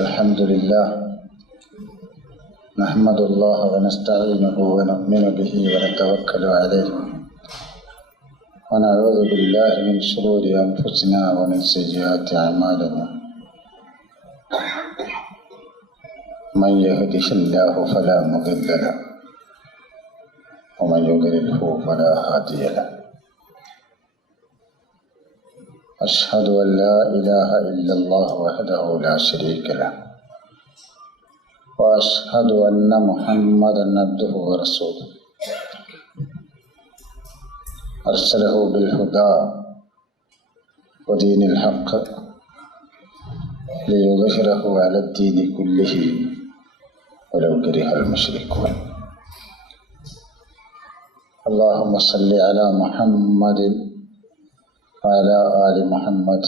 الحمد لله نحمد الله ونستعينه ونؤمن به ونتوكل عليه ونعوذ بالله من شرور أنفسنا ومن سيئات أعمالنا من يهده الله فلا مضل له ومن يضلله فلا هادي له أشهد أن لا إله إلا الله وحده لا شريك له وأشهد أن محمدا عبده ورسوله أرسله بالهدى ودين الحق ليظهره على الدين كله ولو كره المشركون اللهم صل على محمد وعلى آل محمد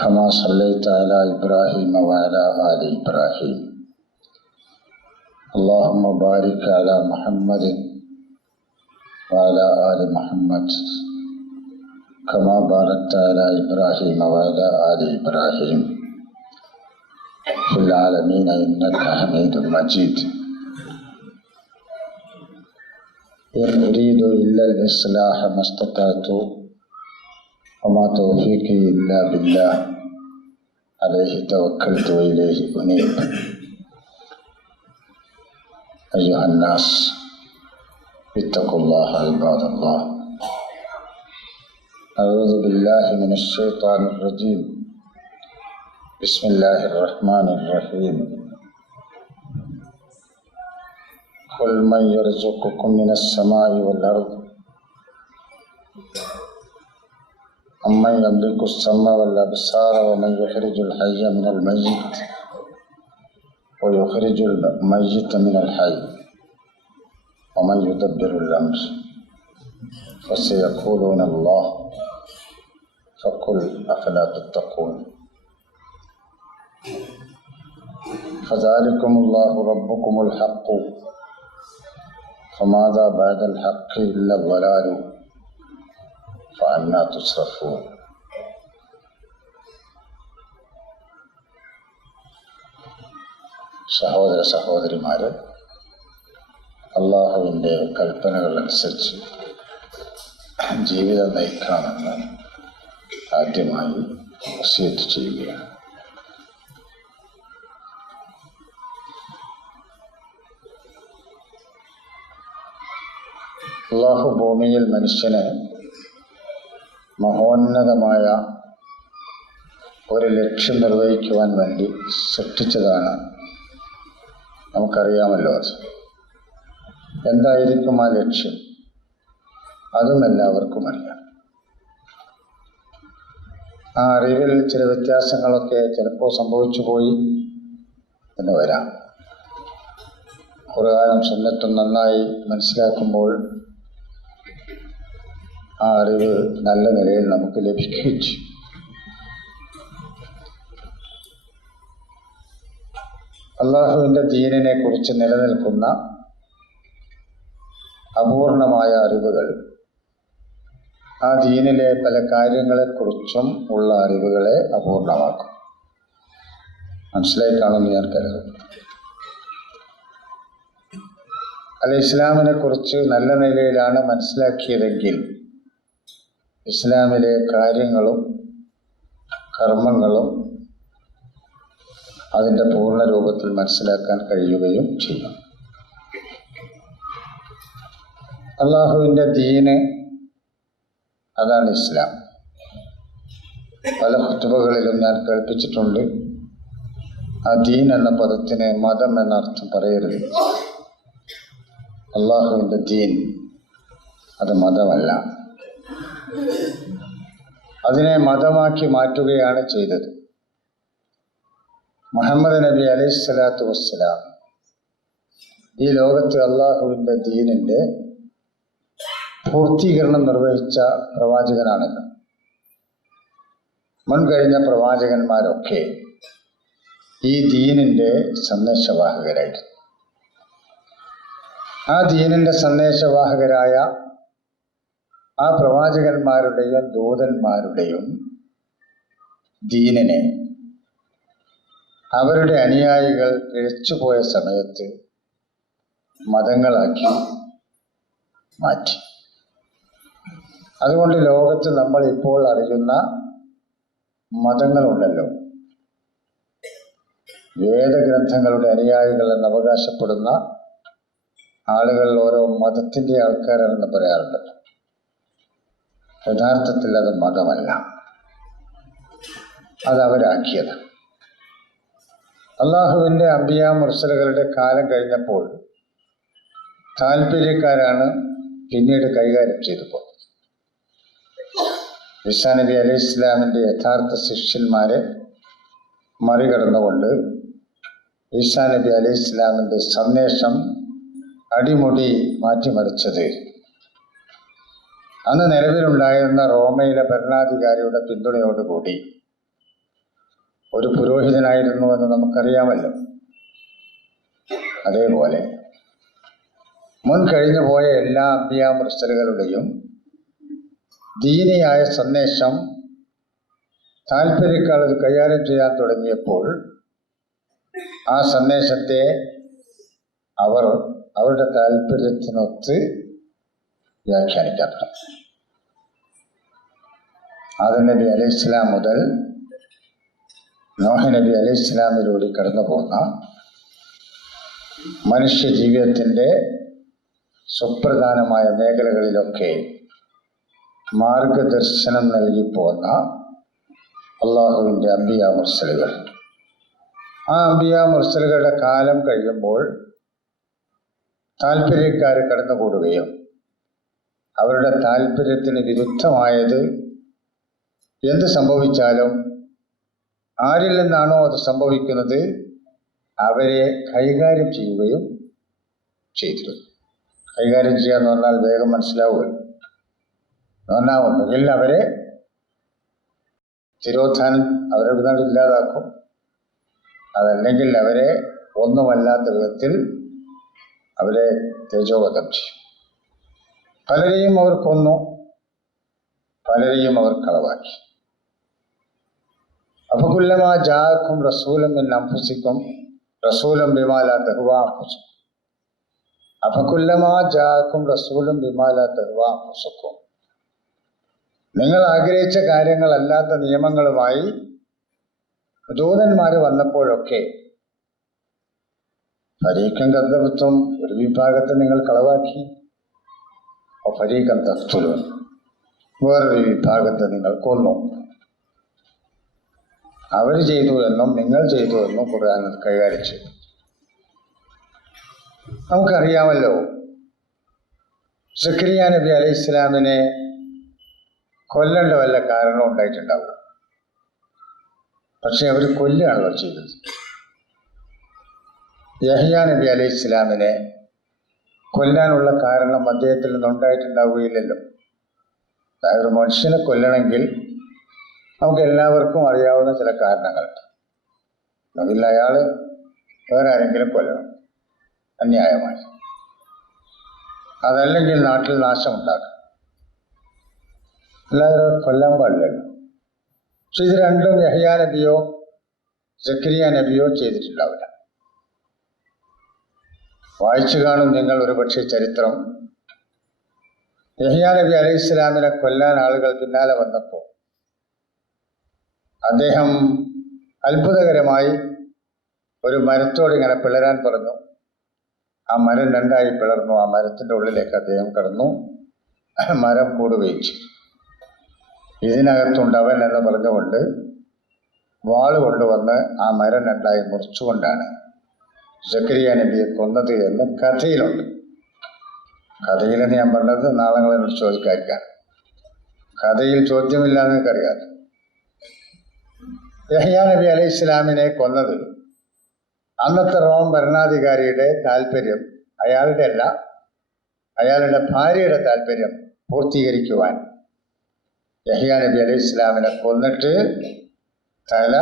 كما صليت على إبراهيم وعلى آل إبراهيم اللهم بارك على محمد وعلى آل محمد كما باركت على إبراهيم وعلى آل إبراهيم في العالمين إنك حميد مجيد إن أريد إلا الإصلاح ما استطعت وما توفيقي إلا بالله عليه توكلت وإليه أنيب أيها الناس اتقوا الله عباد الله أعوذ بالله من الشيطان الرجيم بسم الله الرحمن الرحيم قل من يرزقكم من السماء والأرض أمن يملك السمع والأبصار ومن يخرج الحي من الميت ويخرج الميت من الحي ومن يدبر الأمر فسيقولون الله فقل أفلا تتقون فذلكم الله ربكم الحق فماذا بعد الحق إلا الضلال فأنى تصرفون സഹോദര സഹോദരിമാരെ, അള്ളാഹുവിൻ്റെ കൽപ്പനകൾ അനുസരിച്ച് ജീവിതം നയിക്കണമെന്ന് ആദ്യമായി വസിയത്ത് ചെയ്യുകയാണ്. അള്ളാഹു ഭൂമിയിൽ മനുഷ്യനെ മഹോന്നതമായ ഒരു ലക്ഷ്യം നിർവഹിക്കുവാൻ വേണ്ടി സൃഷ്ടിച്ചതാണ്. നമുക്കറിയാമല്ലോ അത്. എന്തായിരിക്കും ആ ലക്ഷ്യം? അതും എല്ലാവർക്കും അറിയാം. ആ അറിവിൽ ചില വ്യത്യാസങ്ങളൊക്കെ ചിലപ്പോൾ സംഭവിച്ചു പോയി എന്ന് വരാം. ഖുർആനും സുന്നത്തും നന്നായി മനസ്സിലാക്കുമ്പോൾ ആ അറിവ് നല്ല നിലയിൽ നമുക്ക് ലഭിക്കുകയും ചെയ്യും. അള്ളാഹുവിൻ്റെ ദീനിനെ കുറിച്ച് നിലനിൽക്കുന്ന അപൂർണമായ അറിവുകൾ ആ ദീനിലെ പല കാര്യങ്ങളെക്കുറിച്ചും ഉള്ള അറിവുകളെ അപൂർണമാക്കും. മനസ്സിലായി കാണുമെന്ന് ഞാൻ കരുതുന്നു. ഇസ്ലാമിനെ കുറിച്ച് നല്ല നിലയിലാണ് മനസ്സിലാക്കിയതെങ്കിൽ ഇസ്ലാമിലെ കാര്യങ്ങളും കർമ്മങ്ങളും അതിൻ്റെ പൂർണ്ണ രൂപത്തിൽ മനസ്സിലാക്കാൻ കഴിയുകയും ചെയ്യും. അള്ളാഹുവിൻ്റെ ദീന്, അതാണ് ഇസ്ലാം. പല ഖുതുബകളിലും ഞാൻ കേൾപ്പിച്ചിട്ടുണ്ട്, ആ ദീൻ എന്ന പദത്തിന് മതം എന്ന അർത്ഥം പറയരുത്. അള്ളാഹുവിൻ്റെ ദീൻ അത് മതമല്ല. അതിനെ മതമാക്കി മാറ്റുകയാണ് ചെയ്തത്. മുഹമ്മദ് നബി അലൈഹിസ്സലാത്തു വസ്സലാം ഈ ലോകത്ത് അള്ളാഹുവിൻ്റെ ദീനിൻ്റെ പൂർത്തീകരണം നിർവഹിച്ച പ്രവാചകനാണല്ലോ. മുൻകഴിഞ്ഞ പ്രവാചകന്മാരൊക്കെ ഈ ദീനിൻ്റെ സന്ദേശവാഹകരായിരുന്നു. ആ ദീനിൻ്റെ സന്ദേശവാഹകരായ ആ പ്രവാചകന്മാരുടെയും ദൂതന്മാരുടെയും ദീനിനെ അവരുടെ അനുയായികൾ പിഴച്ചുപോയ സമയത്ത് മതങ്ങളാക്കി മാറ്റി. അതുകൊണ്ട് ലോകത്ത് നമ്മൾ ഇപ്പോൾ അറിയുന്ന മതങ്ങളുണ്ടല്ലോ, വേദഗ്രന്ഥങ്ങളുടെ അനുയായികൾ എന്ന് അവകാശപ്പെടുന്ന ആളുകൾ ഓരോ മതത്തിൻ്റെ ആൾക്കാരാണെന്ന് പറയാറുണ്ട്. യഥാർത്ഥത്തിൽ അത് മതമല്ല, അതവരാക്കിയത്. അള്ളാഹുവിൻ്റെ അംബിയാ മുർസലുകളുടെ കാലം കഴിഞ്ഞപ്പോൾ താല്പര്യക്കാരാണ് പിന്നീട് കൈകാര്യം ചെയ്തു പോകുന്നത്. ഈസാ നബി അലൈഹി ഇസ്ലാമിൻ്റെ യഥാർത്ഥ ശിഷ്യന്മാരെ മറികടന്നുകൊണ്ട് ഈസാ നബി അലൈഹി ഇസ്ലാമിൻ്റെ സന്ദേശം അടിമുടി മാറ്റിമറിച്ചത് അന്ന് നിലവിലുണ്ടായിരുന്ന റോമയിലെ ഭരണാധികാരിയുടെ പിന്തുണയോടുകൂടി ഒരു പുരോഹിതനായിരുന്നുവെന്ന് നമുക്കറിയാമല്ലോ. അതേപോലെ മുൻ കഴിഞ്ഞു പോയ എല്ലാ അംബിയാ മുർസലുകളുടെയും ദീനിയായ സന്ദേശം താല്പര്യക്കാർ അത് കൈകാര്യം ചെയ്യാൻ തുടങ്ങിയപ്പോൾ ആ സന്ദേശത്തെ അവർ അവരുടെ താല്പര്യത്തിനൊത്ത് വ്യാഖ്യാനിക്കാൻ തുടങ്ങി. ആദം നബി അലൈഹി ഇസ്ലാം മുതൽ നോഹ് നബി അലൈഹി ഇസ്ലാമിലൂടെ കടന്നു പോകുന്ന മനുഷ്യ ജീവിതത്തിൻ്റെ സുപ്രധാനമായ മേഖലകളിലൊക്കെ മാർഗദർശനം നൽകി പോന്ന അള്ളാഹുവിൻ്റെ അംബിയാ മുർസലുകൾ, ആ അംബിയാ മുർസലുകളുടെ കാലം കഴിയുമ്പോൾ താല്പര്യക്കാർ കടന്നുകൂടുകയും അവരുടെ താല്പര്യത്തിന് വിരുദ്ധമായത് എന്ത് സംഭവിച്ചാലും ആരിൽ നിന്നാണോ അത് സംഭവിക്കുന്നത് അവരെ കൈകാര്യം ചെയ്യുകയും ചെയ്തിരുന്നു. കൈകാര്യം ചെയ്യുക എന്ന് പറഞ്ഞാൽ വേഗം മനസ്സിലാവുകയും ഒന്നുകിൽ അവരെ തിരോധാനം അവരുടെ നാട് ഇല്ലാതാക്കും, അതല്ലെങ്കിൽ അവരെ ഒന്നുമല്ലാത്ത വിധത്തിൽ അവരെ തേജോവധം ചെയ്യും. പലരെയും അവർ കൊന്നു, പലരെയും അവർ കളവാക്കി. അഫകുല്ലമാ ജാഅക്കും റസൂലൻ മിൻ അൻഫുസിക്കും റസൂലൻ ബിമാ ലാ തഹ്വാ അൻഫുസുക്കും അഫകുല്ലമാ ജാഅക്കും റസൂലൻ ബിമാ ലാ തഹ്വാ അൻഫുസുക്കും. നിങ്ങൾ ആഗ്രഹിച്ച കാര്യങ്ങളല്ലാത്ത നിയമങ്ങളുമായി ദൂതന്മാർ വന്നപ്പോഴൊക്കെ ഫരീഖൻ കദ്ദബത്തും, ഒരു വിഭാഗത്തെ നിങ്ങൾ കളവാക്കി, ഫരീഖൻ തഖ്തുലൂൻ, വേറൊരു വിഭാഗത്തെ നിങ്ങൾ കൊന്നു. അവർ ചെയ്തു എന്നും നിങ്ങൾ ചെയ്തു എന്നും ഖുർആൻ കൈകാര്യം ചെയ്തു. നമുക്കറിയാമല്ലോ, സക്കരിയ നബി അലൈഹി ഇസ്ലാമിനെ കൊല്ലേണ്ട വല്ല കാരണവും ഉണ്ടായിട്ടുണ്ടാവും. പക്ഷെ അവർ കൊല്ലുകയാണല്ലോ ചെയ്തത്. യഹ്യാ നബി അലൈഹി ഇസ്ലാമിനെ കൊല്ലാനുള്ള കാരണം അദ്ദേഹത്തിൽ നിന്നുണ്ടായിട്ടുണ്ടാവുകയില്ലല്ലോ. അതായത് ഒരു മനുഷ്യനെ കൊല്ലണമെങ്കിൽ നമുക്ക് എല്ലാവർക്കും അറിയാവുന്ന ചില കാരണങ്ങളുണ്ട്. അതിൽ അയാൾ വേറെ ആരെങ്കിലും കൊല്ലണം അന്യായമായി, അതല്ലെങ്കിൽ നാട്ടിൽ നാശമുണ്ടാക്കണം, അല്ലാതെ കൊല്ലാൻ പാടില്ലല്ലോ. പക്ഷെ ഇത് രണ്ടും യഹ്യാ നബിയോ സക്കരിയ നബിയോ ചെയ്തിട്ടുണ്ടാവില്ല. വായിച്ചു കാണും നിങ്ങൾ ഒരുപക്ഷെ ചരിത്രം. യഹ്യാ നബി അലൈഹി ഇസ്ലാമിനെ കൊല്ലാൻ ആളുകൾ പിന്നാലെ വന്നപ്പോൾ അദ്ദേഹം അത്ഭുതകരമായി ഒരു മരത്തോട് ഇങ്ങനെ പിളരാൻ പറഞ്ഞു. ആ മരം രണ്ടായി പിളർന്നു. ആ മരത്തിൻ്റെ ഉള്ളിലേക്ക് അദ്ദേഹം കടന്നു. മരം കൂടുകയും ചെയ്തു. ഇതിനകത്തുണ്ട് അവൻ എന്ന് പറഞ്ഞുകൊണ്ട് വാൾ കൊണ്ടുവന്ന് ആ മരം രണ്ടായി മുറിച്ചുകൊണ്ടാണ് സക്കരിയ നബിയെ കൊന്നത് എന്ന് കഥയിലുണ്ട്. കഥയിലെന്ന് ഞാൻ പറഞ്ഞത് നാളെ എന്നോട് ചോദിക്കാതിരിക്കാൻ. കഥയിൽ ചോദ്യമില്ല എന്ന് നിങ്ങൾക്കറിയാം. യഹ്യാ നബി അലൈഹി ഇസ്ലാമിനെ കൊന്നത് അന്നത്തെ റോം ഭരണാധികാരിയുടെ താല്പര്യം, അയാളുടെ അല്ല, അയാളുടെ ഭാര്യയുടെ താല്പര്യം പൂർത്തീകരിക്കുവാൻ യഹ്യാ നബി അലൈഹി ഇസ്ലാമിനെ കൊന്നിട്ട് തല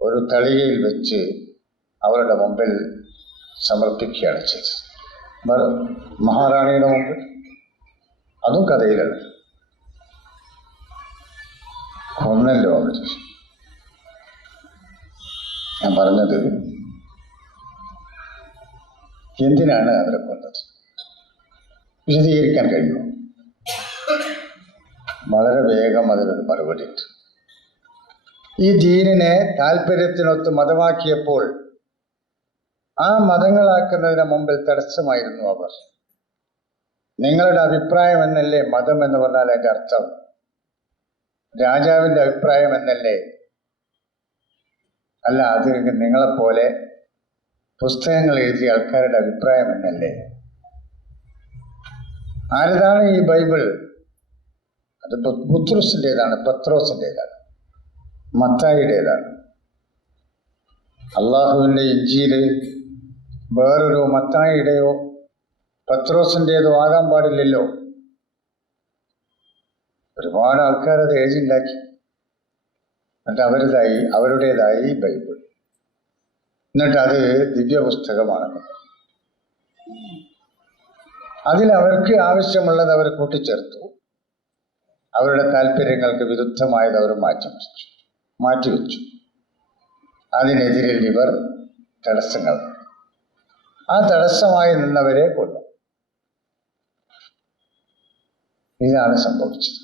ഒരു തളികയിൽ വെച്ച് അവരുടെ മുമ്പിൽ സമർപ്പിക്കുകയാണ് ചെയ്തത്. മഹാറാണിയുടെ മുമ്പിൽ. അതും കഥയിലാണ്. കൊന്നല്ലോ അവർ. ഞാൻ പറഞ്ഞത്, എന്തിനാണ് അവരെ കൊന്നത്? വിശദീകരിക്കാൻ കഴിയുമോ? വളരെ വേഗം അതിനൊരു മറുപടി ഉണ്ട്. ഈ ദീനിനെ താല്പര്യത്തിനൊത്ത് മതമാക്കിയപ്പോൾ ആ മതങ്ങളാക്കുന്നതിന് മുമ്പിൽ തടസ്സമായിരുന്നു അവർ. നിങ്ങളുടെ അഭിപ്രായം എന്നല്ലേ മതം എന്ന് പറഞ്ഞാൽ അതിൻ്റെ അർത്ഥം? രാജാവിൻ്റെ അഭിപ്രായം എന്നല്ലേ? അല്ല, അത് നിങ്ങളെപ്പോലെ പുസ്തകങ്ങൾ എഴുതിയ ആൾക്കാരുടെ അഭിപ്രായം എന്നല്ലേ? ആരതാണ് ഈ ബൈബിൾ? അത് ബുത്രോസിൻ്റെതാണ്, പത്രോസിൻ്റെതാണ്, മത്തായിയുടേതാണ്. അള്ളാഹുവിൻ്റെ ഇഞ്ചീല് വേറൊരു മത്തായിയുടെയോ പത്രോസിൻ്റെതോ ആകാൻ പാടില്ലല്ലോ. ഒരുപാട് ആൾക്കാരത് എഴുതിണ്ടാക്കി. എന്നിട്ട് അവരുടേതായി ബൈബിൾ. എന്നിട്ട് അത് ദിവ്യ പുസ്തകമാണെന്ന്. അതിലവർക്ക് ആവശ്യമുള്ളത് അവർ കൂട്ടിച്ചേർത്തു. അവരുടെ താല്പര്യങ്ങൾക്ക് വിരുദ്ധമായത് അവർ മാറ്റിവെച്ചു. അതിനെതിരിൽ ഇവർ തടസ്സങ്ങൾ. ആ തടസ്സമായി നിന്നവരെ കൊന്നു. ഇതാണ് സംഭവിച്ചത്.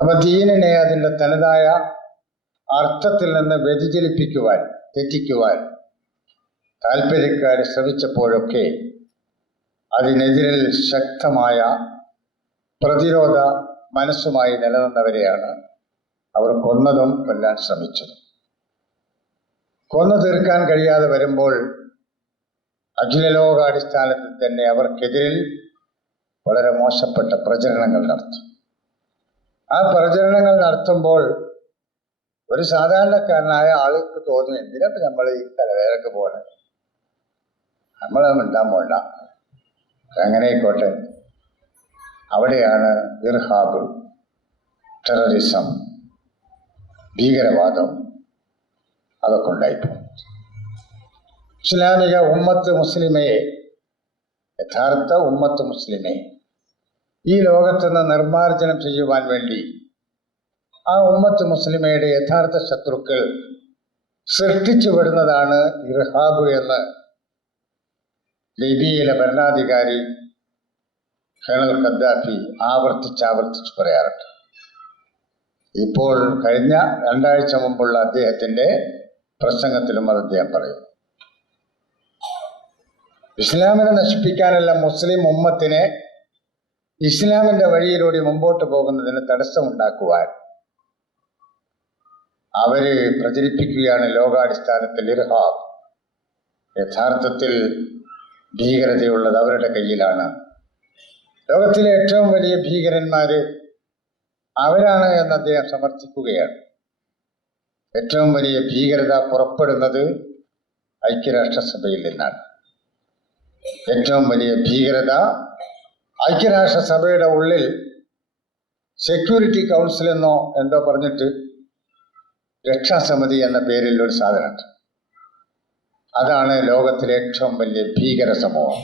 അപ്പൊ ദീനിനെ അതിൻ്റെ തനതായ അർത്ഥത്തിൽ നിന്ന് വ്യതിചലിപ്പിക്കുവാൻ, തെറ്റിക്കുവാൻ താല്പര്യക്കാർ ശ്രമിച്ചപ്പോഴൊക്കെ അതിനെതിരിൽ ശക്തമായ പ്രതിരോധ മനസ്സുമായി നിലനിന്നവരെയാണ് അവർ കൊന്നതും കൊല്ലാൻ ശ്രമിച്ചതും. കൊന്നു തീർക്കാൻ കഴിയാതെ വരുമ്പോൾ അഖിലലോകാടിസ്ഥാനത്തിൽ തന്നെ അവർക്കെതിരിൽ വളരെ മോശപ്പെട്ട പ്രചരണങ്ങൾ നടത്തും. ആ പ്രചരണങ്ങൾ നടത്തുമ്പോൾ ഒരു സാധാരണക്കാരനായ ആൾക്ക് തോന്നും, എന്തിനാ നമ്മൾ ഈ തലവേദനക്ക് പോകണേ, നമ്മളത് മിണ്ടാൻ പോണ്ട, അങ്ങനെയായിക്കോട്ടെ. അവിടെയാണ് ഇർഹാബ്, ടെററിസം, ഭീകരവാദം അതൊക്കെ ഉണ്ടായിപ്പോകും. ഇസ്ലാമിക ഉമ്മത്ത് മുസ്ലിമയെ, യഥാർത്ഥ ഉമ്മത്ത് മുസ്ലിമയെ ഈ ലോകത്തുനിന്ന് നിർമ്മാർജ്ജനം ചെയ്യുവാൻ വേണ്ടി ആ ഉമ്മത്ത് മുസ്ലിമയുടെ യഥാർത്ഥ ശത്രുക്കൾ സൃഷ്ടിച്ചു വിടുന്നതാണ് ഇർഹാബ് എന്ന് ലിബിയയിലെ ഭരണാധികാരി കേണൽ ഖദ്ദാഫി ആവർത്തിച്ച് പറയാറുണ്ട്. ഇപ്പോൾ കഴിഞ്ഞ 2 ആഴ്ച മുമ്പുള്ള അദ്ദേഹത്തിൻ്റെ പ്രസംഗത്തിലും അത് അദ്ദേഹം പറയും. ഇസ്ലാമിനെ നശിപ്പിക്കാനല്ല, മുസ്ലിം ഉമ്മത്തിനെ ഇസ്ലാമിൻ്റെ വഴിയിലൂടെ മുമ്പോട്ട് പോകുന്നതിന് തടസ്സമുണ്ടാക്കുവാൻ അവര് പ്രചരിപ്പിക്കുകയാണ് ലോകാടിസ്ഥാനത്തിൽ ഇർഹാബ്. യഥാർത്ഥത്തിൽ ഭീകരതയുള്ളത് അവരുടെ കയ്യിലാണ്. ലോകത്തിലെ ഏറ്റവും വലിയ ഭീകരന്മാര് അവരാണ് എന്ന് അദ്ദേഹം സമർത്ഥിക്കുകയാണ്. ഏറ്റവും വലിയ ഭീകരത പുറപ്പെടുന്നത് ഐക്യരാഷ്ട്രസഭയിൽ നിന്നാണ്. ഏറ്റവും വലിയ ഭീകരത ഐക്യരാഷ്ട്രസഭയുടെ ഉള്ളിൽ സെക്യൂരിറ്റി കൗൺസിൽ എന്നോ എന്തോ പറഞ്ഞിട്ട് രക്ഷാസമിതി എന്ന പേരിൽ ഒരു സാധനമുണ്ട്. അതാണ് ലോകത്തിലെ ഏറ്റവും വലിയ ഭീകര സമൂഹം.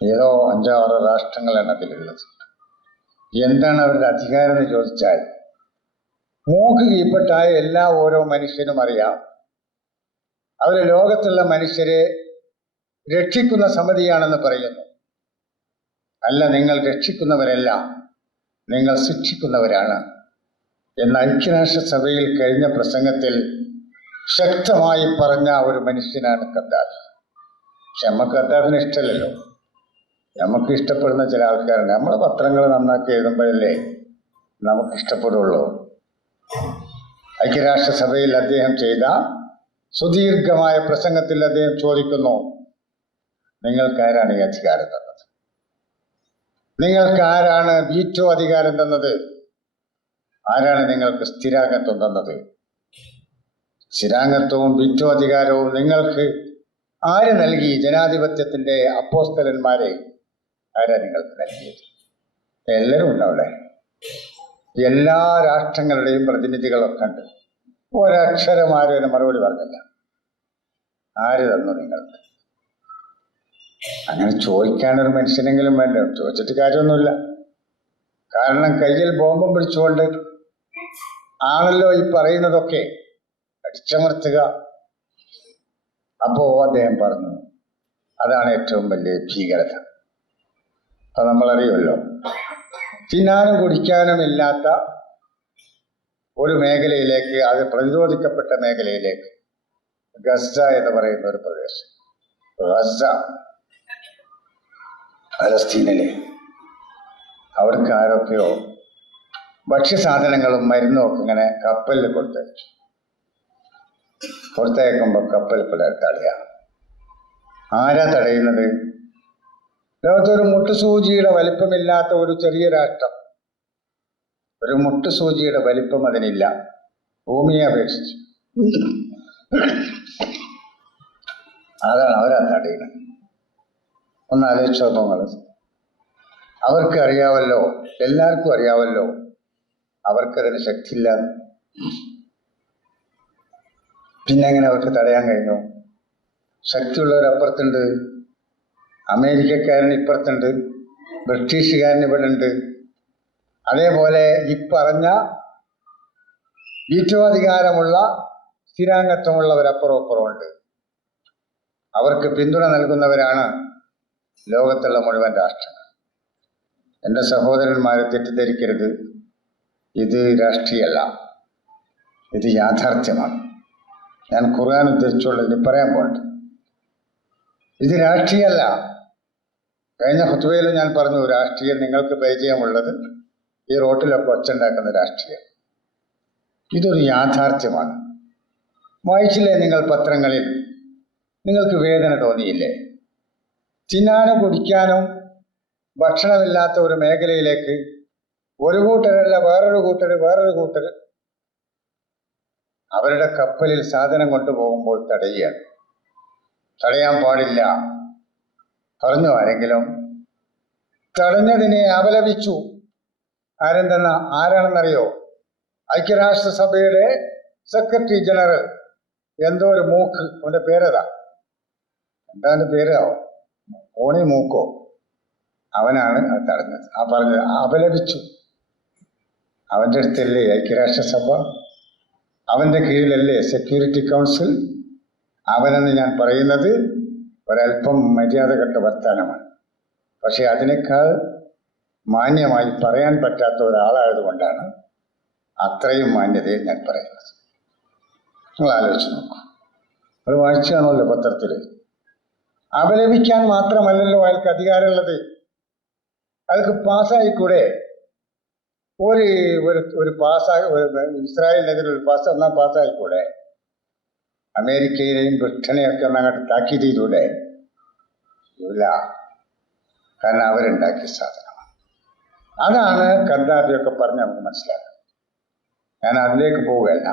ഏതോ 5-6 രാഷ്ട്രങ്ങളാണ് അതിലുള്ളത്. എന്താണ് അവരുടെ അധികാരം എന്ന് ചോദിച്ചാൽ, മൂക്ക് കീഴ്പ്പെട്ടായ ഓരോ മനുഷ്യനും അറിയാം അവര് ലോകത്തുള്ള മനുഷ്യരെ രക്ഷിക്കുന്ന സമിതിയാണെന്ന് പറയുന്നു. അല്ല, നിങ്ങൾ രക്ഷിക്കുന്നവരല്ല, നിങ്ങൾ ശിക്ഷിക്കുന്നവരാണ് എന്ന ഐക്യരാഷ്ട്രസഭയിൽ കഴിഞ്ഞ പ്രസംഗത്തിൽ ശക്തമായി പറഞ്ഞ ഒരു മനുഷ്യനാണ് ഖദ്ദാഫി. പക്ഷെ നമുക്ക് ഖദ്ദാഫിനെ ഇഷ്ടമല്ലല്ലോ. നമുക്ക് ഇഷ്ടപ്പെടുന്ന ചില ആൾക്കാരുണ്ട്. നമ്മൾ പത്രങ്ങൾ നന്നാക്കി എഴുതുമ്പോഴല്ലേ നമുക്കിഷ്ടപ്പെടുള്ളൂ. ഐക്യരാഷ്ട്രസഭയിൽ അദ്ദേഹം ചെയ്ത സുദീർഘമായ പ്രസംഗത്തിൽ അദ്ദേഹം ചോദിക്കുന്നു, നിങ്ങൾക്കാരാണ് ഈ അധികാരം തന്നത്? നിങ്ങൾക്കാരാണ് വീറ്റോ അധികാരം തന്നത്? ആരാണ് നിങ്ങൾക്ക് സ്ഥിരാംഗത്വം തന്നത്? സ്ഥിരാംഗത്വവും വീറ്റോ അധികാരവും നിങ്ങൾക്ക് ആര് നൽകി? ജനാധിപത്യത്തിൻ്റെ അപ്പോസ്തലന്മാരെ ആരാ നിങ്ങൾക്ക് നൽകിയത്? എല്ലാവരും ഉണ്ടാവിടെ. എല്ലാ രാഷ്ട്രങ്ങളുടെയും പ്രതിനിധികളൊക്കെ ഉണ്ട്. ഒരക്ഷരം ആരും മറുപടി പറഞ്ഞില്ല. ആര് തന്നു നിങ്ങൾക്ക്? അങ്ങനെ ചോദിക്കാനൊരു മനുഷ്യനെങ്കിലും വേണ്ട. ചോദിച്ചിട്ട് കാര്യമൊന്നുമില്ല. കാരണം കയ്യിൽ ബോംബും പിടിച്ചുകൊണ്ട് ആണല്ലോ ഈ പറയുന്നതൊക്കെ. അടിച്ചമർത്തുക. അപ്പോ അദ്ദേഹം പറഞ്ഞു, അതാണ് ഏറ്റവും വലിയ ഭീകരത. അപ്പൊ നമ്മളറിയുമല്ലോ, തിന്നാനും കുടിക്കാനും ഇല്ലാത്ത ഒരു മേഖലയിലേക്ക്, അത് പ്രതിരോധിക്കപ്പെട്ട മേഖലയിലേക്ക്, ഗസ എന്ന് പറയുന്ന ഒരു പ്രദേശം, ഗസ പലസ്തീനിലെ, അവർക്ക് ആരൊക്കെയോ ഭക്ഷ്യസാധനങ്ങളും മരുന്നും ഒക്കെ ഇങ്ങനെ കപ്പലിൽ കൊടുത്തയക്കുമ്പോൾ കപ്പൽ തടയുക. ആരാ തടയുന്നത്? ലോകത്തൊരു മുട്ടുസൂചിയുടെ വലിപ്പമില്ലാത്ത ഒരു ചെറിയ രാഷ്ട്രം, ഒരു മുട്ടുസൂചിയുടെ വലിപ്പം അതിനില്ല, ഭൂമിയെ അപേക്ഷിച്ച്. അതാണ് അവരാ തടയുന്നത്. ഒന്ന് ആലോചിച്ച് നോക്കുമ്പോൾ അവർക്ക് അറിയാവല്ലോ, എല്ലാവർക്കും അറിയാവല്ലോ അവർക്കതിന് ശക്തിയില്ല. പിന്നെ എങ്ങനെ അവർക്ക് തടയാൻ കഴിഞ്ഞു? ശക്തിയുള്ളവരപ്പുറത്തുണ്ട്, അമേരിക്കക്കാരൻ ഇപ്പുറത്തുണ്ട്, ബ്രിട്ടീഷുകാരൻ ഇവിടെ ഉണ്ട്, അതേപോലെ ഇപ്പറഞ്ഞ വീറ്റോ അധികാരമുള്ള സ്ഥിരാംഗത്വമുള്ളവരപ്പുറം അപ്പുറമുണ്ട്. അവർക്ക് പിന്തുണ നൽകുന്നവരാണ് ലോകത്തുള്ള മുഴുവൻ രാഷ്ട്രങ്ങൾ. എൻ്റെ സഹോദരന്മാരെ തെറ്റിദ്ധരിക്കരുത്, ഇത് രാഷ്ട്രീയമല്ല, ഇത് യാഥാർത്ഥ്യമാണ്. ഞാൻ ഖുർആൻ ഉദ്ദേശിച്ചുള്ളത് ഇനി പറയാൻ പോകണ്ട. ഇത് രാഷ്ട്രീയമല്ല. കഴിഞ്ഞ ഖുത്ബയിൽ ഞാൻ പറഞ്ഞു, രാഷ്ട്രീയം നിങ്ങൾക്ക് പരിചയമുള്ളത് ഈ റോട്ടിലൊക്കെ ഒച്ചുണ്ടാക്കുന്ന രാഷ്ട്രീയം. ഇതൊരു യാഥാർത്ഥ്യമാണ്. വായിച്ചില്ലേ നിങ്ങൾ പത്രങ്ങളിൽ? നിങ്ങൾക്ക് വേദന തോന്നിയില്ലേ? തിന്നാനും കുടിക്കാനും ഭക്ഷണമില്ലാത്ത ഒരു മേഖലയിലേക്ക് ഒരു കൂട്ടരല്ല വേറൊരു കൂട്ടർ അവരുടെ കപ്പലിൽ സാധനം കൊണ്ടുപോകുമ്പോൾ തടയുകയാണ്. തടയാൻ പാടില്ല പറഞ്ഞു ആരെങ്കിലും. തടഞ്ഞതിനെ അപലപിച്ചു. ആരാണെന്നറിയോ? ഐക്യരാഷ്ട്രസഭയുടെ സെക്രട്ടറി ജനറൽ, എന്തോ ഒരു മൂക്ക്, അവന്റെ പേരതാ, എന്താണ് പേരാവോ, ഓണി മൂക്കോ, അവനാണ് അത് തടഞ്ഞത്. പറഞ്ഞത് അപലപിച്ചു. അവന്റെ അടുത്തല്ലേ ഐക്യരാഷ്ട്രസഭ, അവന്റെ കീഴിലല്ലേ സെക്യൂരിറ്റി കൗൺസിൽ. അവനെന്ന് ഞാൻ പറയുന്നത് ഒരല്പം മര്യാദകെട്ട വർത്താനമാണ്. പക്ഷെ അതിനേക്കാൾ മാന്യമായി പറയാൻ പറ്റാത്ത ഒരാളായതുകൊണ്ടാണ് അത്രയും മാന്യതയിൽ ഞാൻ പറയുന്നത്. നിങ്ങൾ ആലോചിച്ച് നോക്കൂ. അത് വായിച്ചാണല്ലോ പത്രത്തിൽ. അപലപിക്കാൻ മാത്രമല്ലല്ലോ അയാൾക്ക് അധികാരമുള്ളത്. അയാൾക്ക് പാസ്സായിക്കൂടെ? ഒരു ഇസ്രായേലിനെതിരെ ഒരു ഒന്നാം പാസ്സായിക്കൂടെ? അമേരിക്കയിലെയും ബ്രിട്ടനെയൊക്കെ അങ്ങോട്ട് താക്കീത് ചെയ്തൂടെ? ഇല്ല, കാരണം അവരുണ്ടാക്കിയ സാധനമാണ്. അതാണ് കദ്ദാഫിയൊക്കെ പറഞ്ഞ് നമുക്ക് മനസ്സിലാക്കാം. ഞാൻ അതിലേക്ക് പോവുകയല്ല.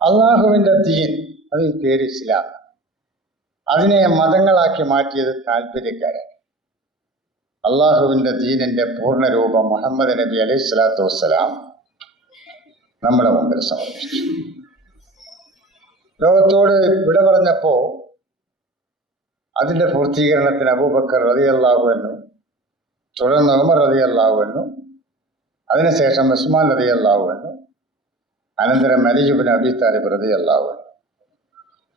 അള്ളാഹുവിൻ്റെ ദീൻ, അത് പേര് ഇസ്ലാം, അതിനെ മതങ്ങളാക്കി മാറ്റിയത് താല്പര്യക്കാരാണ്. അള്ളാഹുവിൻ്റെ ദീനിൻ്റെ പൂർണ്ണരൂപം മുഹമ്മദ് നബി അലൈഹി സ്വലാത്തു വസ്സലാം നമ്മുടെ മുമ്പിൽ സമർപ്പിച്ചു. ലോകത്തോട് വിട പറഞ്ഞപ്പോൾ അതിൻ്റെ പൂർത്തീകരണത്തിന് അബൂബക്കർ റളിയല്ലാഹു അൻഹു, തുടർന്ന് ഉമർ റളിയല്ലാഹു അൻഹു, അതിനുശേഷം ഉസ്മാൻ റളിയല്ലാഹു അൻഹു, അനന്തരം അലി ഇബ്നു അബീ താലിബ് റളിയല്ലാഹു അൻഹു.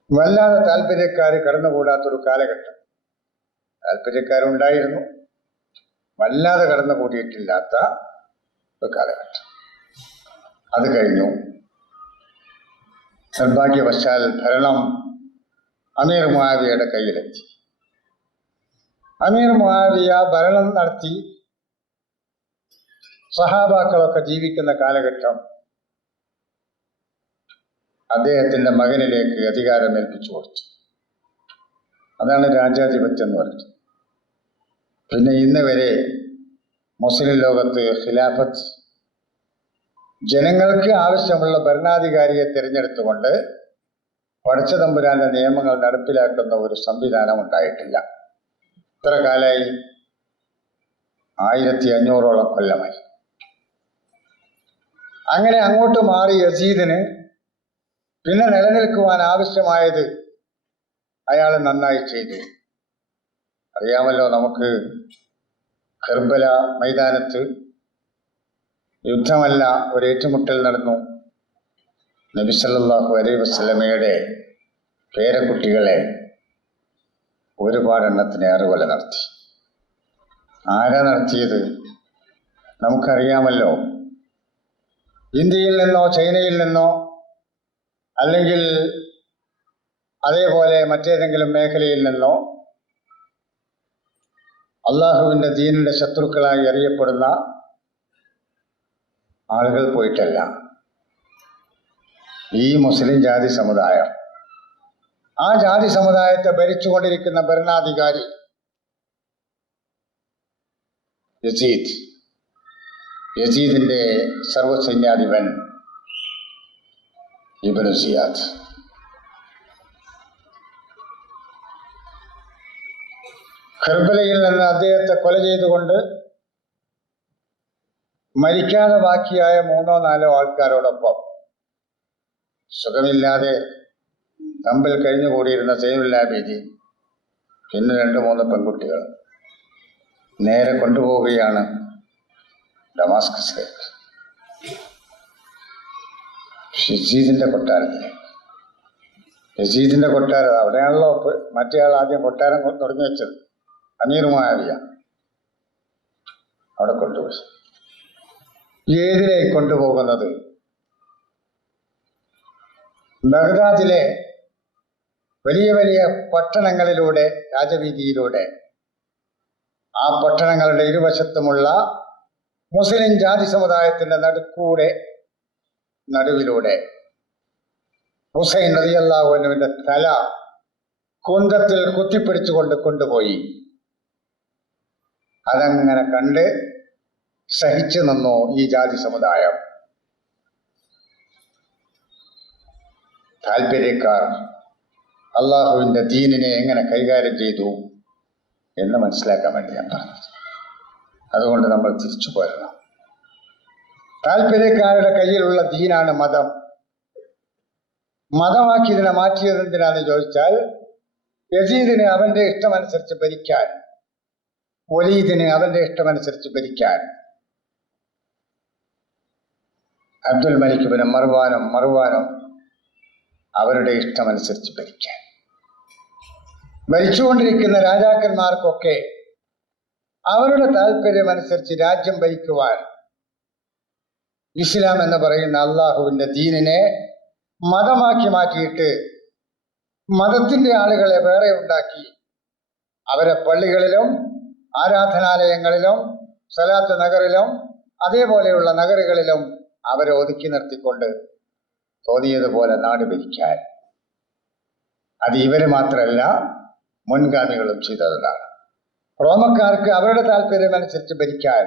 വല്ലാതെ താല്പര്യക്കാർ കടന്നുകൂടാത്തൊരു കാലഘട്ടം. താല്പര്യക്കാരുണ്ടായിരുന്നു, വല്ലാതെ കടന്നുകൂടിയിട്ടില്ലാത്ത ഒരു കാലഘട്ടം. അത് കഴിഞ്ഞു. നിർഭാഗ്യവശാൽ ഭരണം അമീർ മുആവിയയുടെ കയ്യിലെത്തി. അമീർ മുആവിയ ഭരണം നടത്തി സഹാബാക്കളൊക്കെ ജീവിക്കുന്ന കാലഘട്ടം അദ്ദേഹത്തിന്റെ മകനിലേക്ക് അധികാരം ഏൽപ്പിച്ചു കൊടുത്തു. അതാണ് രാജാധിപത്യം എന്ന് പറയുന്നത്. പിന്നെ ഇന്ന് വരെ മുസ്ലിം ലോകത്ത് ഖിലാഫത്ത് ജനങ്ങൾക്ക് ആവശ്യമുള്ള ഭരണാധികാരിയെ തിരഞ്ഞെടുത്തുകൊണ്ട് പടച്ചതമ്പുരാന്റെ നിയമങ്ങൾ നടപ്പിലാക്കുന്ന ഒരു സംവിധാനം ഉണ്ടായിട്ടില്ല. ഇത്ര കാലമായി, 1500ഓളം കൊല്ലമായി. അങ്ങനെ അങ്ങോട്ട് മാറി യസീദിന് പിന്നെ നിലനിൽക്കുവാൻ ആവശ്യമായത് അയാൾ നന്നായി ചെയ്തു. അറിയാമല്ലോ നമുക്ക്, കർബല മൈതാനത്ത് യുദ്ധമല്ല, ഒരു ഏറ്റുമുട്ടൽ നടന്നു. നബി സല്ലല്ലാഹു അലൈഹി വസല്ലമയുടെ പേരക്കുട്ടികളെ ഒരുപാട് എണ്ണത്തിന് ഏറുകൊല നടത്തി. ആരാ നടത്തിയത്? നമുക്കറിയാമല്ലോ. ഇന്ത്യയിൽ നിന്നോ ചൈനയിൽ നിന്നോ അല്ലെങ്കിൽ അതേപോലെ മറ്റേതെങ്കിലും മേഖലയിൽ നിന്നോ അള്ളാഹുവിൻ്റെ ദീനിൻ്റെ ശത്രുക്കളായി അറിയപ്പെടുന്ന ആളുകൾ പോയിട്ടല്ല. ഈ മുസ്ലിം ജാതി സമുദായം, ആ ജാതി സമുദായത്തെ ഭരിച്ചുകൊണ്ടിരിക്കുന്ന ഭരണാധികാരി യസീദിന്റെ സർവ്വസൈന്യാധിപൻ ഇബ്നു സിയാദ്. കർബലയിൽ നിന്ന് അദ്ദേഹത്തെ കൊല ചെയ്തുകൊണ്ട് മരിക്കാതെ ബാക്കിയായ 3-4 ആൾക്കാരോടൊപ്പം സുഖമില്ലാതെ തമ്പിൽ കഴിഞ്ഞുകൂടിയിരുന്ന സൈനുൽ ആബിദീൻ പിന്നെ 2-3 പെൺകുട്ടികൾ നേരെ കൊണ്ടുപോവുകയാണ് ഡമാസ്കസിലേക്ക്, യസീദിന്റെ കൊട്ടാരത്തിലേക്ക്. യസീദിന്റെ കൊട്ടാരം അവിടെയാണല്ലോ മറ്റേയാൾ ആദ്യം കൊട്ടാരം തുടങ്ങി വെച്ചത്, അമീർ മുആവിയ. അവിടെ കൊണ്ടുപോയി. ഏതിലേക്ക് കൊണ്ടുപോകുന്നത്? ബഗ്ദാദിലെ വലിയ വലിയ പട്ടണങ്ങളിലൂടെ, രാജവീതിയിലൂടെ, ആ പട്ടണങ്ങളുടെ ഇരുവശത്തുമുള്ള മുസ്ലിം ജാതി സമുദായത്തിന്റെ നടുവിലൂടെ ഹുസൈൻ റളിയല്ലാഹു അൻഹുവിന്റെ തല കുന്തത്തിൽ കുത്തിപ്പിടിച്ചുകൊണ്ട് കൊണ്ടുപോയി. അതങ്ങനെ കണ്ട് സഹിച്ചു നിന്നു ഈ ജാതി സമുദായം. താല്പര്യക്കാർ അള്ളാഹുവിൻ്റെ ദീനിനെ എങ്ങനെ കൈകാര്യം ചെയ്തു എന്ന് മനസ്സിലാക്കാൻ വേണ്ടി ഞാൻ പറഞ്ഞത്. അതുകൊണ്ട് നമ്മൾ തിരിച്ചു പോരണം. താല്പര്യക്കാരുടെ കയ്യിലുള്ള ദീനാണ് മതം. മതമാക്കി ഇതിനെ മാറ്റിയത് എന്തിനാന്ന് ചോദിച്ചാൽ, യസീദിന് അവന്റെ ഇഷ്ടമനുസരിച്ച് ഭരിക്കാൻ, വലീദിന് അവന്റെ ഇഷ്ടമനുസരിച്ച് ഭരിക്കാൻ, അബ്ദുൽ മലിക് ബിൻ മർവാനും അവരുടെ ഇഷ്ടമനുസരിച്ച് ഭരിക്കാൻ, ഭരിച്ചുകൊണ്ടിരിക്കുന്ന രാജാക്കന്മാർക്കൊക്കെ അവരുടെ താല്പര്യമനുസരിച്ച് രാജ്യം ഭരിക്കുവാൻ ഇസ്ലാം എന്ന് പറയുന്ന അള്ളാഹുവിൻ്റെ ദീനിനെ മതമാക്കി മാറ്റിയിട്ട് മതത്തിൻ്റെ ആളുകളെ വേറെ ഉണ്ടാക്കി അവരെ പള്ളികളിലും ആരാധനാലയങ്ങളിലും സലാത്ത് നഗറിലും അതേപോലെയുള്ള നഗറുകളിലും അവരെ ഒതുക്കി നിർത്തിക്കൊണ്ട് തോന്നിയതുപോലെ നാട് ഭരിക്കാൻ. അത് ഇവര് മാത്രമല്ല, മുൻഗാമികളും ചെയ്തതാണ്. റോമക്കാർക്ക് അവരുടെ താല്പര്യമനുസരിച്ച് ഭരിക്കാൻ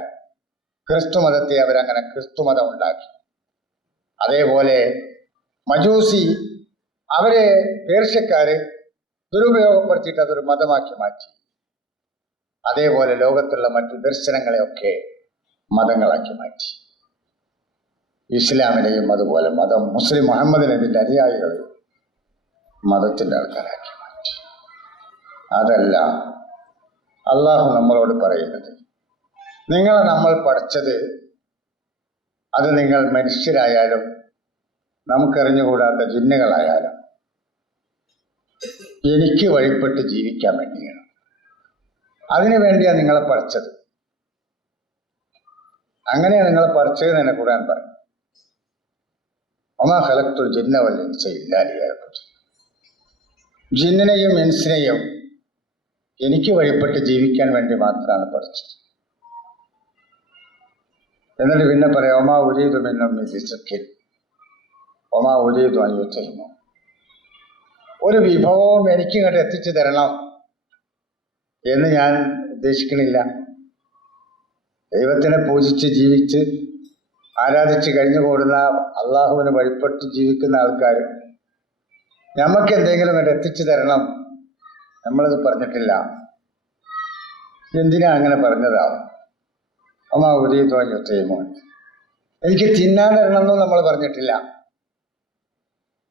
ക്രിസ്തു മതത്തെ അവരങ്ങനെ ക്രിസ്തുമതം ഉണ്ടാക്കി. അതേപോലെ മജൂസി അവരെ പേർഷ്യക്കാര് ദുരുപയോഗപ്പെടുത്തിയിട്ട് അതൊരു മതമാക്കി മാറ്റി. അതേപോലെ ലോകത്തുള്ള മറ്റു ദർശനങ്ങളെയൊക്കെ മതങ്ങളാക്കി മാറ്റി. ഇസ്ലാമിനെയും അതുപോലെ മതം, മുസ്ലിം മുഹമ്മദ് നബിന്റെ അനുയായികളെ മതത്തിന്റെ ആൾക്കാരാക്കി മാറ്റി. അതല്ല അള്ളാഹു നമ്മളോട് പറയുന്നത്. നിങ്ങളെ നമ്മൾ പഠിച്ചത് അത് നിങ്ങൾ മനുഷ്യരായാലും നമുക്കറിഞ്ഞുകൂടാത്ത ജിന്നുകളായാലും എനിക്ക് വഴിപ്പെട്ട് ജീവിക്കാൻ വേണ്ടിയാണ്. അതിനു വേണ്ടിയാണ് നിങ്ങളെ പഠിച്ചത്. അങ്ങനെയാണ് നിങ്ങളെ പഠിച്ചത് തന്നെ ഖുർആൻ പറഞ്ഞു. വമാ ഖലഖ്തുൽ ജിന്ന വൽ ഇൻസ ഇല്ലാ ലിയഅ്ബുദൂൻ. ജിന്നിനെയും ഇൻസിനെയും എനിക്ക് വഴിപ്പെട്ട് ജീവിക്കാൻ വേണ്ടി മാത്രമാണ് പഠിച്ചത്. എന്നിട്ട് പിന്നെ പറയാം, ഒമാ ഉരീദു മിന്നും മിൻ റിസ്ഖിൻ ഒമാ ഉരീദു അൻ യുത്ഇമൂൻ. ഒരു വിഭവവും എനിക്ക് ഇങ്ങോട്ട് എത്തിച്ചു തരണം എന്ന് ഞാൻ ഉദ്ദേശിക്കണില്ല. ദൈവത്തിനെ പൂജിച്ച് ജീവിച്ച് ആരാധിച്ച് കഴിഞ്ഞുകൂടുന്ന അള്ളാഹുവിന് വഴിപ്പെട്ട് ജീവിക്കുന്ന ആൾക്കാർ നമുക്ക് എന്തെങ്കിലും ഇങ്ങോട്ട് എത്തിച്ചു തരണം നമ്മളത് പറഞ്ഞിട്ടില്ല. എന്തിനാ അങ്ങനെ പറഞ്ഞതാവും? അമ്മാ ഒരു തോന്നിയുമോ എനിക്ക് തിന്നാൻ തരണമെന്നും നമ്മൾ പറഞ്ഞിട്ടില്ല.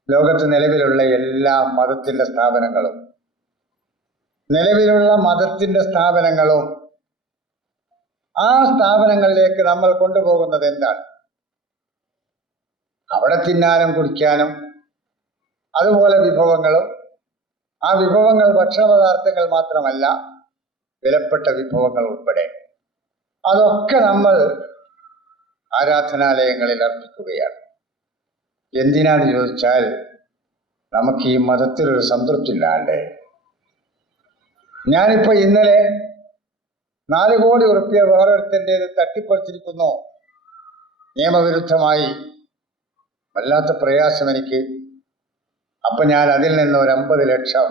ലോകത്ത് നിലവിലുള്ള എല്ലാ മതത്തിന്റെ സ്ഥാപനങ്ങളും ആ സ്ഥാപനങ്ങളിലേക്ക് നമ്മൾ കൊണ്ടുപോകുന്നത് എന്താണ്? അവിടെ തിന്നാനും കുടിക്കാനും അതുപോലെ വിഭവങ്ങളും, ആ വിഭവങ്ങൾ ഭക്ഷണപദാർത്ഥങ്ങൾ മാത്രമല്ല, വിലപ്പെട്ട വിഭവങ്ങൾ ഉൾപ്പെടെ അതൊക്കെ നമ്മൾ ആരാധനാലയങ്ങളിൽ അർപ്പിക്കുകയാണ്. എന്തിനാന്ന് ചോദിച്ചാൽ നമുക്ക് ഈ മതത്തിലൊരു സംതൃപ്തി ഇല്ലാണ്ട്. ഞാനിപ്പോൾ ഇന്നലെ 4 കോടി ഉറുപ്പ്യ വേറൊരുത്തൻ്റേത് തട്ടിപ്പറിച്ചിരിക്കുന്നു നിയമവിരുദ്ധമായി. വല്ലാത്ത പ്രയാസം എനിക്ക്. അപ്പം ഞാൻ അതിൽ നിന്ന് ഒരു 50 ലക്ഷം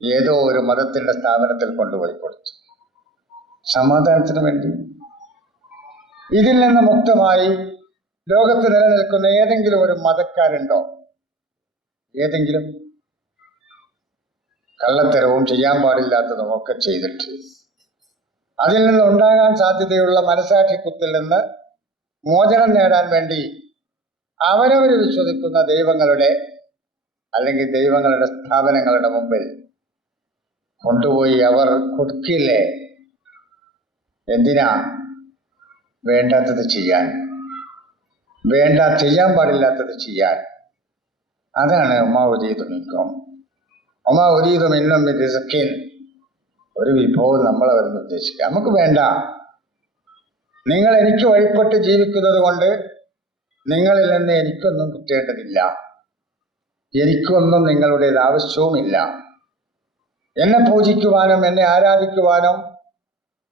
ഏതോ ഒരു മതത്തിൻ്റെ സ്ഥാപനത്തിൽ കൊണ്ടുപോയി കൊടുത്തു, സമാധാനത്തിന് വേണ്ടി. ഇതിൽ നിന്ന് മുക്തമായി ലോകത്ത് നിലനിൽക്കുന്ന ഏതെങ്കിലും ഒരു മതക്കാരുണ്ടോ? ഏതെങ്കിലും? കള്ളത്തരവും ചെയ്യാൻ പാടില്ലാത്തതും ഒക്കെ ചെയ്തിട്ട് അതിൽ നിന്ന് ഉണ്ടാകാൻ സാധ്യതയുള്ള മനസാക്ഷിക്കുത്തിൽ നിന്ന് മോചനം നേടാൻ വേണ്ടി അവരവർ വിശ്വസിക്കുന്ന ദൈവങ്ങളുടെ അല്ലെങ്കിൽ ദൈവങ്ങളുടെ സ്ഥാപനങ്ങളുടെ മുമ്പിൽ കൊണ്ടുപോയി അവർ കൊടുക്കില്ലേ? എന്തിനാ? വേണ്ടാത്തത് ചെയ്യാൻ, ചെയ്യാൻ പാടില്ലാത്തത് ചെയ്യാൻ. അതാണ് ഉമ്മാ ഉരീദു മിൻകും വമാ ഉരീദു മിൻകും മിൻ റിസ്ഖിൻ. ഒരു വിഭവം നമ്മളെ വരുന്ന ഉദ്ദേശിക്കുക നമുക്ക് വേണ്ട. നിങ്ങൾ എനിക്ക് വഴിപ്പെട്ട് ജീവിക്കുന്നത് കൊണ്ട് നിങ്ങളിൽ നിന്ന് എനിക്കൊന്നും കിട്ടേണ്ടതില്ല, എനിക്കൊന്നും നിങ്ങളുടേത് ആവശ്യവുമില്ല. എന്നെ പൂജിക്കുവാനും എന്നെ ആരാധിക്കുവാനും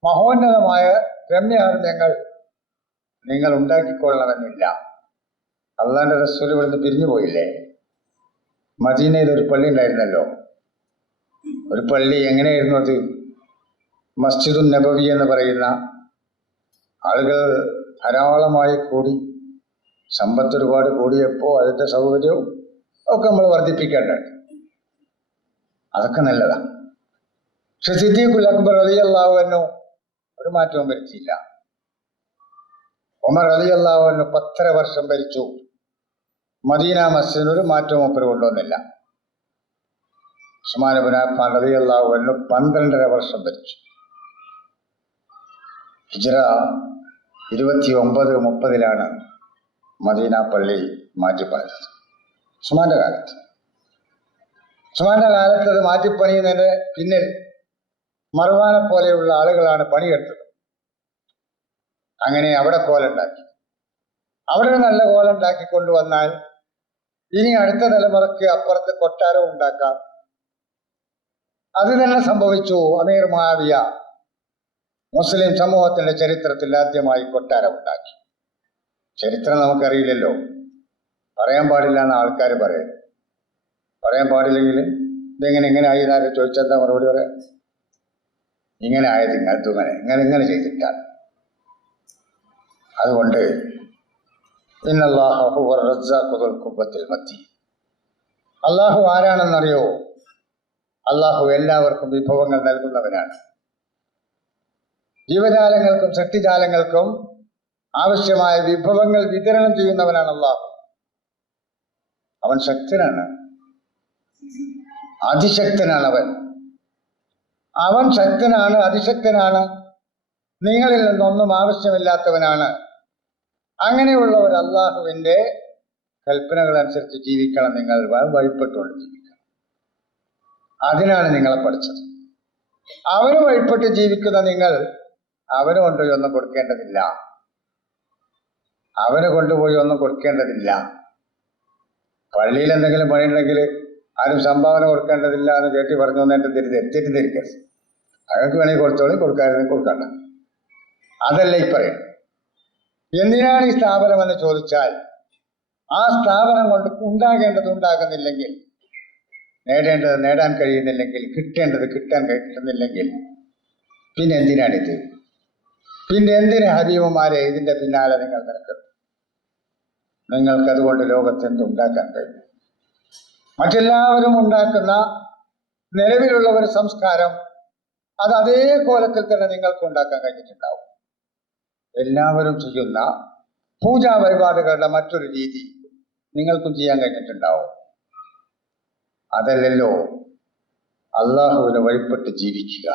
മഹോന്നതമായ രമ്യാർമ്യങ്ങൾ നിങ്ങൾ ഉണ്ടാക്കിക്കൊള്ളണമെന്നില്ല. അള്ളാന്റെ റസൂൽ ഇവിടുന്ന് പിരിഞ്ഞു പോയില്ലേ? മദീനയിൽ ഒരു പള്ളി ഉണ്ടായിരുന്നല്ലോ. ഒരു പള്ളി എങ്ങനെയായിരുന്നു അത്? മസ്ജിദുൻ നബവി എന്ന് പറയുന്ന, ആളുകൾ ധാരാളമായി കൂടി, സമ്പത്ത് ഒരുപാട് കൂടിയപ്പോൾ അതിൻ്റെ സൗകര്യവും ഒക്കെ നമ്മൾ വർദ്ധിപ്പിക്കേണ്ടതുണ്ട്. അതൊക്കെ നല്ലതാണ്. പക്ഷെ സിദ്ദീഖുൽ അക്ബർ റളിയല്ലാഹു അൻഹു ഒരു മാറ്റവും വരുത്തിയില്ല. ഉമർ റളിയല്ലാഹു അൻഹു 10 വർഷം ഭരിച്ചു. മദീന മസ്ജിദിന് ഒരു മാറ്റവും ഒപ്പര കൊണ്ടുവന്നില്ല. ഉസ്മാൻ ഇബ്നു അഫ്ഫാൻ റളിയല്ലാഹു അൻഹു 12.5 വർഷം ഭരിച്ചു. ഹിജ്റ 29-30 മദീന പള്ളി മാറ്റിപ്പണിത്. ഉസ്മാന്റെ കാലത്ത് അത് മാറ്റിപ്പണിയുന്നതിന് പിന്നിൽ മർവാനെ പോലെയുള്ള ആളുകളാണ് പണിയെടുത്തത്. അങ്ങനെ അവിടെ കോലുണ്ടാക്കി. അവിടെ നല്ല കോലുണ്ടാക്കി കൊണ്ടുവന്നാൽ ഇനി അടുത്ത തലമുറയ്ക്ക് അപ്പുറത്ത് കൊട്ടാരം ഉണ്ടാക്കാം. അത് തന്നെ സംഭവിച്ചു. അമീർ മുആവിയ മുസ്ലിം സമൂഹത്തിന്റെ ചരിത്രത്തിൽ ആദ്യമായി കൊട്ടാരം ഉണ്ടാക്കി. ചരിത്രം നമുക്കറിയില്ലല്ലോ, പറയാൻ പാടില്ല എന്ന് ആൾക്കാർ പറയുന്നു. പറയാൻ പാടില്ലെങ്കിൽ ഇതെങ്ങനെ ആയി എന്നാലും ചോദിച്ചാൽ എന്താ മറുപടി പറയാം? ഇങ്ങനെ ആയത് ഇങ്ങനെ ചെയ്തിട്ടാണ്. അതുകൊണ്ട് അള്ളാഹു ആരാണെന്നറിയോ? അള്ളാഹു എല്ലാവർക്കും വിഭവങ്ങൾ നൽകുന്നവനാണ്. ജീവജാലങ്ങൾക്കും സൃഷ്ടിജാലങ്ങൾക്കും ആവശ്യമായ വിഭവങ്ങൾ വിതരണം ചെയ്യുന്നവനാണ് അള്ളാഹു. അവൻ ശക്തനാണ്, അതിശക്തനാണ്. അവൻ ശക്തനാണ്, അതിശക്തനാണ്. നിങ്ങളിൽ നിന്നൊന്നും ആവശ്യമില്ലാത്തവനാണ്. അങ്ങനെയുള്ള ഒരു അള്ളാഹുവിൻ്റെ കൽപ്പനകൾ അനുസരിച്ച് ജീവിക്കണം. നിങ്ങൾ വഴിപ്പെട്ടുകൊണ്ട് ജീവിക്കണം. അതിനാണ് നിങ്ങളെ പഠിച്ചത്. അവന് വഴിപ്പെട്ട് ജീവിക്കുന്ന നിങ്ങൾ അവന് കൊണ്ടുപോയി ഒന്നും കൊടുക്കേണ്ടതില്ല. പള്ളിയിൽ എന്തെങ്കിലും പണിയുണ്ടെങ്കിൽ ആരും സംഭാവന കൊടുക്കേണ്ടതില്ല എന്ന് കേട്ടി പറഞ്ഞു വന്നിട്ട് തെറ്റിദ്ധരിക്കരുത്. അയാൾക്ക് വേണമെങ്കിൽ കൊടുത്തോളി, കൊടുക്കാതിരുന്നെങ്കിൽ കൊടുക്കണ്ട. അതല്ല ഈ പറയും. എന്തിനാണ് ഈ സ്ഥാപനം എന്ന് ചോദിച്ചാൽ, ആ സ്ഥാപനം കൊണ്ട് ഉണ്ടാകുന്നില്ലെങ്കിൽ, നേടാൻ കഴിയുന്നില്ലെങ്കിൽ, കിട്ടുന്നില്ലെങ്കിൽ പിന്നെ എന്തിനാണിത്? പിന്നെ എന്തിന് ഹബീബുമാരെ ഇതിന്റെ പിന്നാലെ നിങ്ങൾ നിൽക്കുന്നു? നിങ്ങൾക്കതുകൊണ്ട് ലോകത്ത് എന്തുണ്ടാക്കാൻ കഴിയും? മറ്റെല്ലാവരും ഉണ്ടാക്കുന്ന നിലവിലുള്ള ഒരു സംസ്കാരം അത് അതേ കോലത്തിൽ തന്നെ നിങ്ങൾക്ക് ഉണ്ടാക്കാൻ കഴിഞ്ഞിട്ടുണ്ടാവും. എല്ലാവരും ചെയ്യുന്ന പൂജാ വഴിപാടുകളുടെ മറ്റൊരു രീതി നിങ്ങൾക്കും ചെയ്യാൻ കഴിഞ്ഞിട്ടുണ്ടാവും. അതല്ലല്ലോ അള്ളാഹുവിനെ വഴിപ്പെട്ട് ജീവിക്കുക.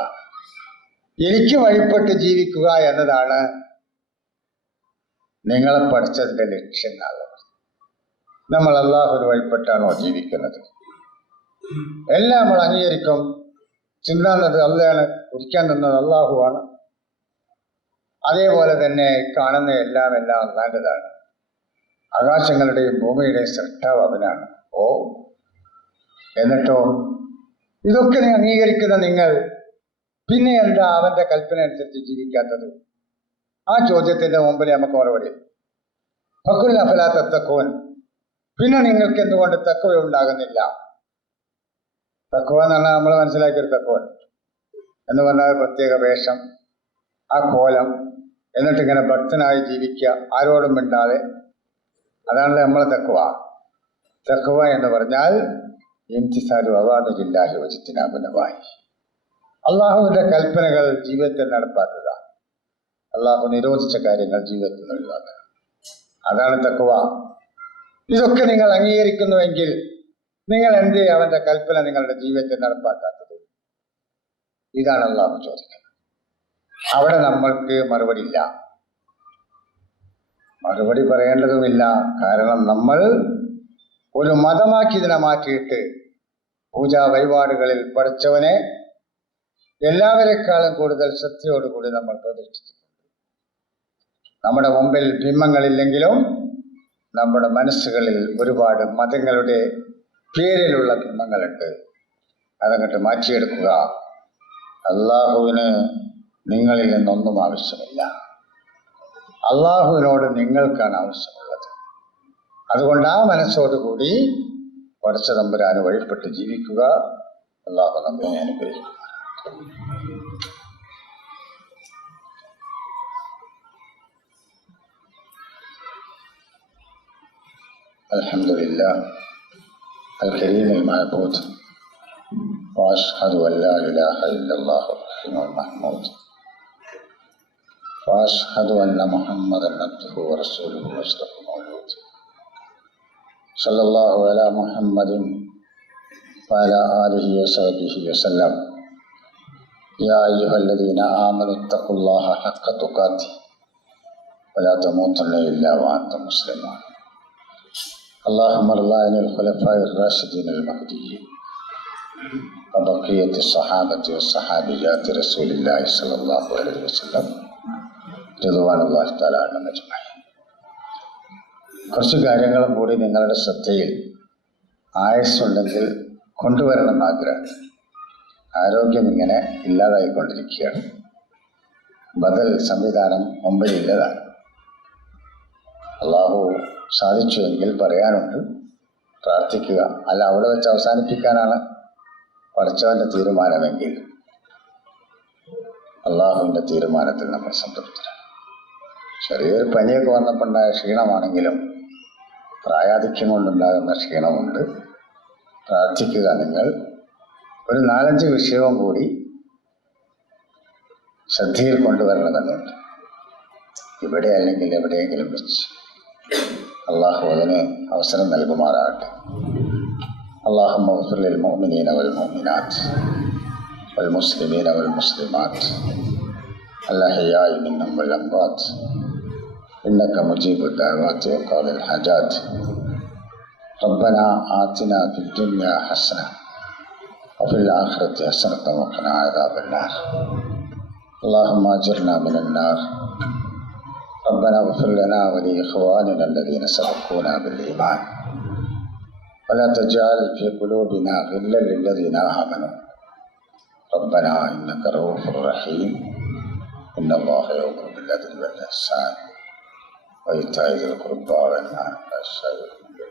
എനിക്ക് വഴിപ്പെട്ട് ജീവിക്കുക എന്നതാണ് നിങ്ങളെ പഠിച്ചതിന്റെ ലക്ഷ്യം. നമ്മൾ അള്ളാഹുവിന് വഴിപ്പെട്ടാണോ ജീവിക്കുന്നത്? എല്ലാം നമ്മൾ അംഗീകരിക്കും. ചിന്താന്നത് അള്ളയാണ്, കുടിക്കാൻ തന്നത് അള്ളാഹുവാണ്. അതേപോലെ തന്നെ കാണുന്ന എല്ലാം അള്ളാൻ്റെതാണ്. ആകാശങ്ങളുടെയും ഭൂമിയുടെയും സൃഷ്ടാവ് അവനാണ്. എന്നിട്ടോ ഇതൊക്കെ അംഗീകരിക്കുന്ന നിങ്ങൾ പിന്നെ എന്താ അവന്റെ കൽപ്പന അനുസരിച്ച് ജീവിക്കാത്തത്? ആ ചോദ്യത്തിന്റെ മുമ്പിൽ നമുക്ക് മറുപടി ഫഖുൽ അഫലാ തത്തഖൂൻ. പിന്നെ നിങ്ങൾക്ക് എന്തുകൊണ്ട് തഖ്വ ഉണ്ടാകുന്നില്ല? തഖ്വ എന്ന് പറഞ്ഞാൽ നമ്മൾ മനസ്സിലാക്കിയൊരു തഖ്വ എന്ന് പറഞ്ഞാൽ പ്രത്യേക വേഷം, ആ കോലം, എന്നിട്ടിങ്ങനെ ഭക്തനായി ജീവിക്കുക, ആരോടും മിണ്ടാതെ. അതാണല്ലോ നമ്മളെ തഖ്വ. തഖ്വ എന്ന് പറഞ്ഞാൽ ഇംതിസാലു അവ്വാമിരില്ലാഹി വജ്തിനാബു നവാഹി. അള്ളാഹുവിന്റെ കൽപ്പനകൾ ജീവിതത്തിൽ നടപ്പാക്കുക, അള്ളാഹു നിരോധിച്ച കാര്യങ്ങൾ ജീവിതത്തിൽ ഒഴിവാക്കുക. അതാണ് തഖ്വ. ഇതൊക്കെ നിങ്ങൾ അംഗീകരിക്കുന്നുവെങ്കിൽ നിങ്ങൾ എന്തേ അവന്റെ കൽപ്പന നിങ്ങളുടെ ജീവിതത്തിൽ നടപ്പാക്കാത്തത്? ഇതാണ് അള്ളാഹു ചോദിക്കുന്നത്. അവിടെ നമ്മൾക്ക് മറുപടി ഇല്ല, മറുപടി പറയേണ്ടതുമില്ല. കാരണം നമ്മൾ ഒരു മതമാക്കി ഇതിനെ മാറ്റിയിട്ട് പൂജാ വഴിപാടുകളിൽ പഠിച്ചവനെ എല്ലാവരെക്കാളും കൂടുതൽ ശ്രദ്ധയോടുകൂടി നമ്മൾ പ്രതിഷ്ഠിച്ചിട്ടുണ്ട്. നമ്മുടെ മുമ്പിൽ ബിംബങ്ങളില്ലെങ്കിലും നമ്മുടെ മനസ്സുകളിൽ ഒരുപാട് മതങ്ങളുടെ പേരിലുള്ള ബിംബങ്ങളുണ്ട്. അതങ്ങോട്ട് മാറ്റിയെടുക്കുക. അള്ളാഹുവിന് നിങ്ങളിൽ നിന്നൊന്നും ആവശ്യമില്ല. അള്ളാഹുവിനോട് നിങ്ങൾക്കാണ് ആവശ്യമുള്ളത്. അതുകൊണ്ട് ആ മനസ്സോടുകൂടി പടച്ച തമ്പുരാന് വഴിപ്പെട്ട് ജീവിക്കുക. അള്ളാഹു നമ്മെ അനുഗ്രഹിക്കുക. അൽഹംദുലില്ലാഹ് الكريم المعبود وأشهد أن لا إله إلا الله الرحيم المحمود وأشهد أن محمدا عبده ورسوله وأشرف المولود صلى الله على محمد وعلى آله وصحبه وسلم يا أيها الذين آمنوا اتقوا الله حق تقاته ولا تموتن إلا وأنتم مسلمون اللهم ارض عن الخلفاء الراشدين المهديين وبقية الصحابة والصحابيات رسول الله صلى الله عليه وسلم رضوان الله تعالى عنهم أجمعين. കുറച്ച് കാര്യങ്ങളും കൂടി നിങ്ങളുടെ ശ്രദ്ധയിൽ ആയുസ്സുണ്ടെങ്കിൽ കൊണ്ടുവരണം ആഗ്രഹം. ആരോഗ്യം ഇങ്ങനെ ഇല്ലാതായിക്കൊണ്ടിരിക്കുകയാണ്. ബദൽ സംവിധാനം മുമ്പിലില്ലതാണ്. അള്ളാഹു സാധിച്ചുവെങ്കിൽ പറയാനുണ്ട്, പ്രാർത്ഥിക്കുക. അല്ല അവിടെ വെച്ച് അവസാനിപ്പിക്കാനാണ് പഠിച്ചവന്റെ തീരുമാനമെങ്കിൽ അള്ളാഹുവിൻ്റെ തീരുമാനത്തിൽ നമ്മൾ സംതൃപ്തരാണ്. ചെറിയൊരു പനിയൊക്കെ വന്നപ്പോണ്ടായ ക്ഷീണമാണെങ്കിലും പ്രായാധിക്യം കൊണ്ടുണ്ടാകുന്ന ക്ഷീണമുണ്ട്. പ്രാർത്ഥിക്കുക. നിങ്ങൾ ഒരു 4-5 വിഷയവും കൂടി ശ്രദ്ധയിൽ കൊണ്ടുവരണമെന്നുണ്ട്. ഇവിടെ അല്ലെങ്കിൽ എവിടെയെങ്കിലും വെച്ച് അള്ളാഹു അതിന് അവസരം നൽകുമാറാകട്ടെ. اللهم اغفر للمؤمنين والمؤمنات والمسلمين والمسلمات الأحياء منهم والأموات إنك مجيب الدعوات وقاضي الحاجات ربنا آتنا في الدنيا حسنة وفي الآخرة حسنة وقنا عذاب النار اللهم أجرنا من النار ربنا اغفر لنا ولإخواننا الذين سبقونا بالإيمان ولا تجعل في قلوبنا غلا للذين آمنوا ربنا إنك رؤوف رحيم إن الله يأمر بالعدل والإحسان وإيتاء ذي القربى وينهى عن الفحشاء والمنكر